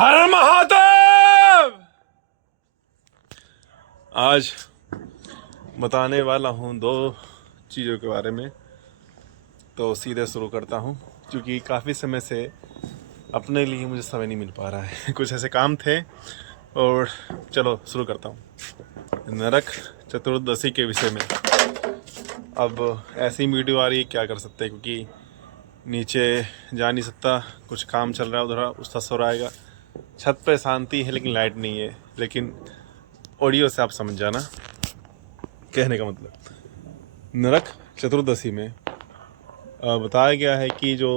हर महादेव। आज बताने वाला हूँ दो चीज़ों के बारे में, तो सीधे शुरू करता हूँ क्योंकि काफ़ी समय से अपने लिए मुझे समय नहीं मिल पा रहा है। कुछ ऐसे काम थे और चलो शुरू करता हूँ। नरक चतुर्दशी के विषय में। अब ऐसी वीडियो आ रही है, क्या कर सकते हैं, क्योंकि नीचे जा नहीं सकता, कुछ काम चल रहा है, उधर उसका सो आएगा। छत पे शांति है लेकिन लाइट नहीं है, लेकिन ऑडियो से आप समझ जाना कहने का मतलब। नरक चतुर्दशी में बताया गया है कि जो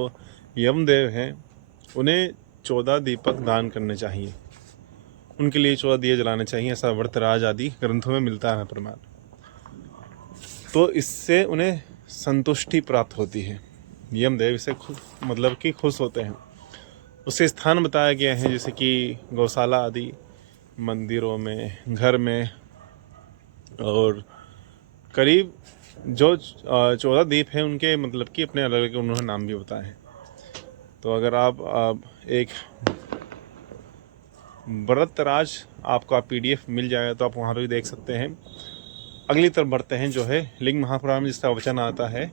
यमदेव हैं उन्हें 14 दीपक दान करने चाहिए, उनके लिए 14 दिए जलाने चाहिए, ऐसा व्रतराज आदि ग्रंथों में मिलता है प्रमाण। तो इससे उन्हें संतुष्टि प्राप्त होती है, यमदेव इससे मतलब कि खुश होते हैं। उससे स्थान बताया गया है जैसे कि गौशाला आदि, मंदिरों में, घर में, और करीब जो 14 द्वीप हैं उनके मतलब कि अपने अलग अलग उन्होंने नाम भी बताए हैं। तो अगर आप एक व्रतराज आपका PDF मिल जाएगा तो आप वहाँ पे भी देख सकते हैं। अगली तरफ बढ़ते हैं, जो है लिंग महापुराण में जिसका वचन आता है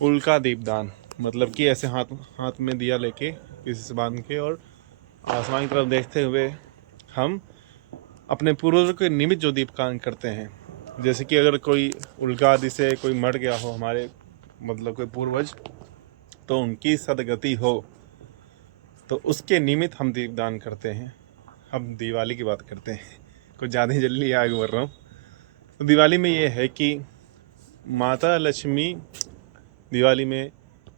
उल्का दीपदान, मतलब कि ऐसे हाथ में दिया लेके किसी से बांध के और आसमान की तरफ देखते हुए हम अपने पूर्वजों के निमित्त जो दीपदान करते हैं। जैसे कि अगर कोई उल्का आदि से कोई मर गया हो, हमारे मतलब कोई पूर्वज, तो उनकी सदगति हो, तो उसके निमित्त हम दीपदान करते हैं। हम दिवाली की बात करते हैं, कुछ ज़्यादा ही जल्दी आगे बढ़ रहा हूँ। तो दिवाली में ये है कि माता लक्ष्मी दिवाली में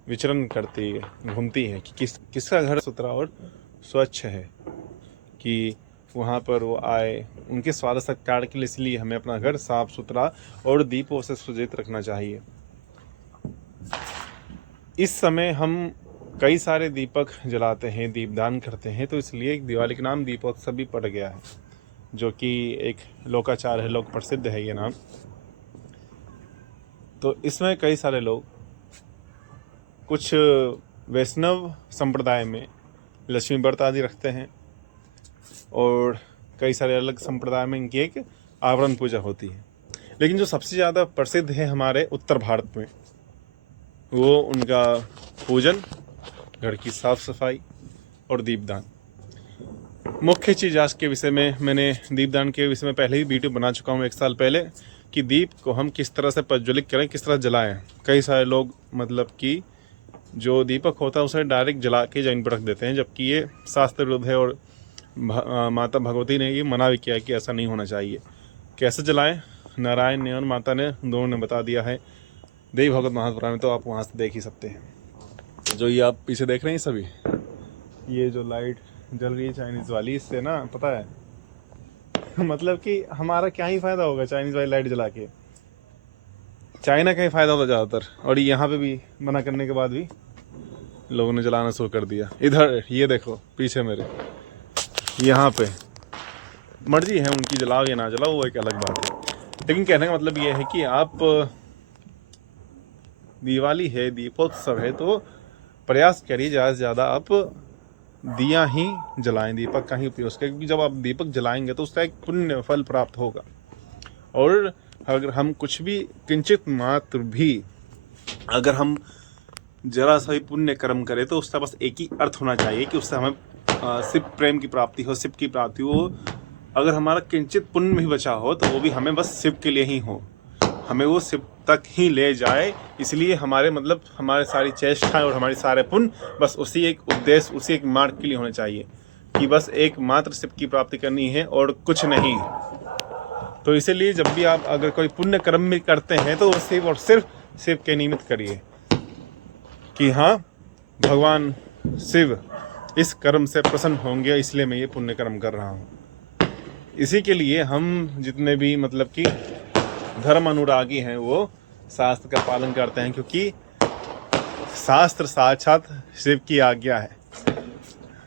विचरण करती है, घूमती है कि किसका घर सुथरा और स्वच्छ है, कि वहाँ पर वो आए, उनके स्वागत सत्कार के लिए। इसलिए हमें अपना घर साफ सुथरा और दीपों से सुसज्जित रखना चाहिए। इस समय हम कई सारे दीपक जलाते हैं, दीपदान करते हैं, तो इसलिए दिवाली का नाम दीपोत्सव भी पड़ गया है, जो कि एक लोकाचार है, लोक प्रसिद्ध है ये नाम। तो इसमें कई सारे लोग, कुछ वैष्णव संप्रदाय में लक्ष्मी व्रत आदि रखते हैं, और कई सारे अलग संप्रदाय में इनकी एक आवरण पूजा होती है। लेकिन जो सबसे ज़्यादा प्रसिद्ध है हमारे उत्तर भारत में, वो उनका पूजन, घर की साफ सफाई और दीपदान। मुख्य चीज़ आज के विषय में, मैंने दीपदान के विषय में पहले ही वीडियो बना चुका हूँ 1 साल पहले, कि दीप को हम किस तरह से प्रज्वलित करें, किस तरह जलाएं। कई सारे लोग मतलब कि जो दीपक होता है उसे डायरेक्ट जला के जमीन पर रख देते हैं, जबकि ये शास्त्र विरुद्ध है और माता भगवती ने ये मना भी किया है कि ऐसा नहीं होना चाहिए। कैसे जलाएं, नारायण ने और माता ने दोनों ने बता दिया है देवी भगवत महापुराण में, तो आप वहाँ से देख ही सकते हैं। जो ये आप पीछे देख रहे हैं सभी, ये जो लाइट जल रही है चाइनीज़ वाली, इससे ना पता है मतलब कि हमारा क्या ही फ़ायदा होगा चाइनीज़ वाली लाइट जला के। चाइना का ही फ़ायदा होता ज़्यादातर, और यहाँ पे भी मना करने के बाद भी लोगों ने जलाना शुरू कर दिया। इधर ये देखो पीछे मेरे, यहाँ पे मर्जी है उनकी, जलाओ या ना जलाओ वो एक अलग बात है। लेकिन कहने का मतलब ये है कि आप, दिवाली है, दीपोत्सव है, तो प्रयास करिए ज़्यादा से ज़्यादा आप दिया ही जलाएं, दीपक का ही उपयोग करें, क्योंकि जब आप दीपक जलाएंगे तो उसका एक पुण्य फल प्राप्त होगा। और अगर हम कुछ भी किंचित मात्र भी अगर हम जरा सा भी पुण्य कर्म करें, तो उसका बस एक ही अर्थ होना चाहिए कि उससे हमें शिव प्रेम की प्राप्ति हो, शिव की प्राप्ति हो। अगर हमारा किंचित पुण्य भी बचा हो तो वो भी हमें बस शिव के लिए ही हो, हमें वो शिव तक ही ले जाए। इसलिए हमारे मतलब हमारे सारी चेष्टाएं और हमारे सारे पुण्य बस उसी एक उद्देश्य, उसी एक मार्ग के लिए होने चाहिए, कि बस एक मात्र शिव की प्राप्ति करनी है और कुछ नहीं। तो इसीलिए जब भी आप अगर कोई पुण्य कर्म भी करते हैं तो वो सिर्फ और सिर्फ शिव के निमित्त करिए, कि हाँ भगवान शिव इस कर्म से प्रसन्न होंगे, इसलिए मैं ये पुण्य कर्म कर रहा हूँ। इसी के लिए हम जितने भी मतलब कि धर्म अनुरागी हैं वो शास्त्र का पालन करते हैं, क्योंकि शास्त्र साक्षात शिव की आज्ञा है।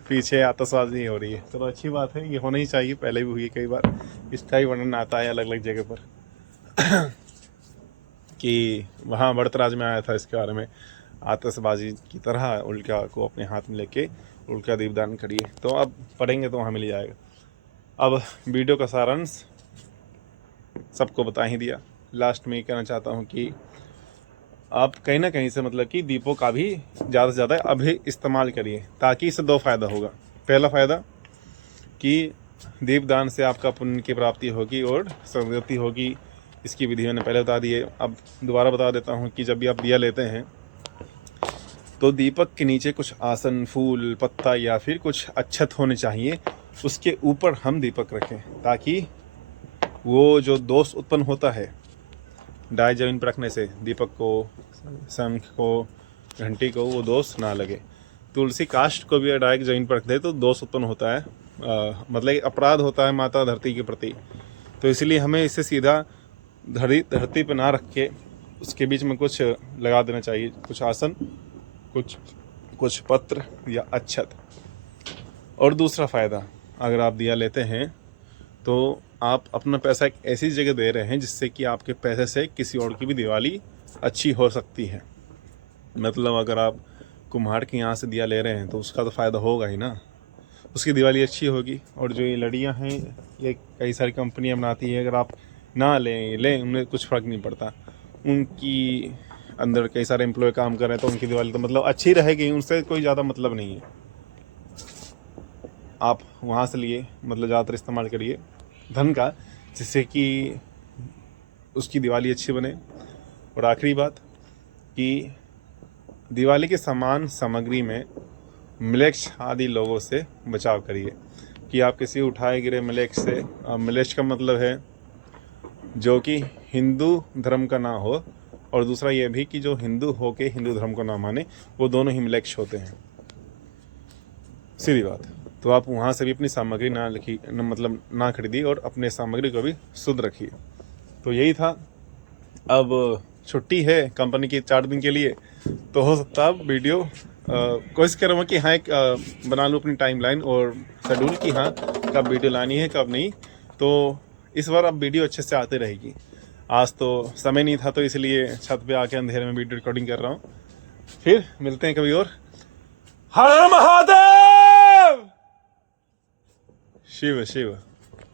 पीछे आतशबाजी हो रही है, चलो अच्छी बात है, ये होना ही चाहिए, पहले भी हुई कई बार। इसका ही वर्णन आता है अलग अलग जगह पर कि वहाँ व्रतराज में आया था इसके बारे में, आतशबाजी की तरह उल्का को अपने हाथ में लेके उल्का दीपदान करिए। तो अब पढ़ेंगे तो वहाँ मिल जाएगा। अब वीडियो का सारांश सबको बता ही दिया। लास्ट में ये कहना चाहता हूँ कि आप कहीं ना कहीं से मतलब कि दीपों का भी ज़्यादा से ज़्यादा अभी इस्तेमाल करिए, ताकि इससे दो फ़ायदा होगा। पहला फ़ायदा कि दीपदान से आपका पुण्य की प्राप्ति होगी और सदगति होगी। इसकी विधि मैंने पहले बता दी है, अब दोबारा बता देता हूँ कि जब भी आप दिया लेते हैं तो दीपक के नीचे कुछ आसन, फूल, पत्ता या फिर कुछ अक्षत होने चाहिए। उसके ऊपर हम दीपक रखें, ताकि वो जो दोष उत्पन्न होता है डाय जमीन पर रखने से, दीपक को, शंख को, घंटी को, वो दोष ना लगे। तुलसी काष्ठ को भी डाय जमीन पर रख दे तो दोष उत्पन्न होता है, मतलब अपराध होता है माता धरती के प्रति। तो इसलिए हमें इसे सीधा धरती पर ना रख के उसके बीच में कुछ लगा देना चाहिए, कुछ आसन, कुछ पत्र या अक्षत। और दूसरा फ़ायदा, अगर आप दिया लेते हैं तो आप अपना पैसा एक ऐसी जगह दे रहे हैं जिससे कि आपके पैसे से किसी और की भी दिवाली अच्छी हो सकती है। मतलब अगर आप कुम्हार के यहाँ से दिया ले रहे हैं तो उसका तो फ़ायदा होगा ही ना, उसकी दिवाली अच्छी होगी। और जो ये लड़ियाँ हैं ये कई सारी कंपनियाँ बनाती है, अगर आप ना लें उन्हें कुछ फ़र्क नहीं पड़ता, उनकी अंदर कई सारे एम्प्लॉय काम कर रहे हैं तो उनकी दिवाली तो मतलब अच्छी रहेगी, उनसे कोई ज़्यादा मतलब नहीं है। आप वहाँ से लिए मतलब ज़्यादातर इस्तेमाल करिए धन का, जिससे कि उसकी दिवाली अच्छी बने। और आखिरी बात कि दिवाली के सामान सामग्री में मिलेक्स आदि लोगों से बचाव करिए, कि आप किसी उठाए गिरे मिलेक्स से, मिलेक्स का मतलब है जो कि हिंदू धर्म का ना हो, और दूसरा ये भी कि जो हिंदू हो के हिंदू धर्म को ना माने, वो दोनों ही मिलेक्स होते हैं, सीधी बात। तो आप वहाँ से भी अपनी सामग्री मतलब ना खरीदिए और अपने सामग्री को भी शुद्ध रखिए। तो यही था। अब छुट्टी है कंपनी की 4 दिन के लिए, तो हो सकता है वीडियो कोशिश करूँगा कि हाँ एक बना लूँ अपनी टाइमलाइन और शेड्यूल कि हाँ कब वीडियो लानी है कब नहीं। तो इस बार अब वीडियो अच्छे से आती रहेगी। आज तो समय नहीं था तो इसलिए छत पे आके अंधेरे में वीडियो रिकॉर्डिंग कर रहा हूँ। फिर मिलते हैं कभी और। हर हर महादेव। शिव शिव।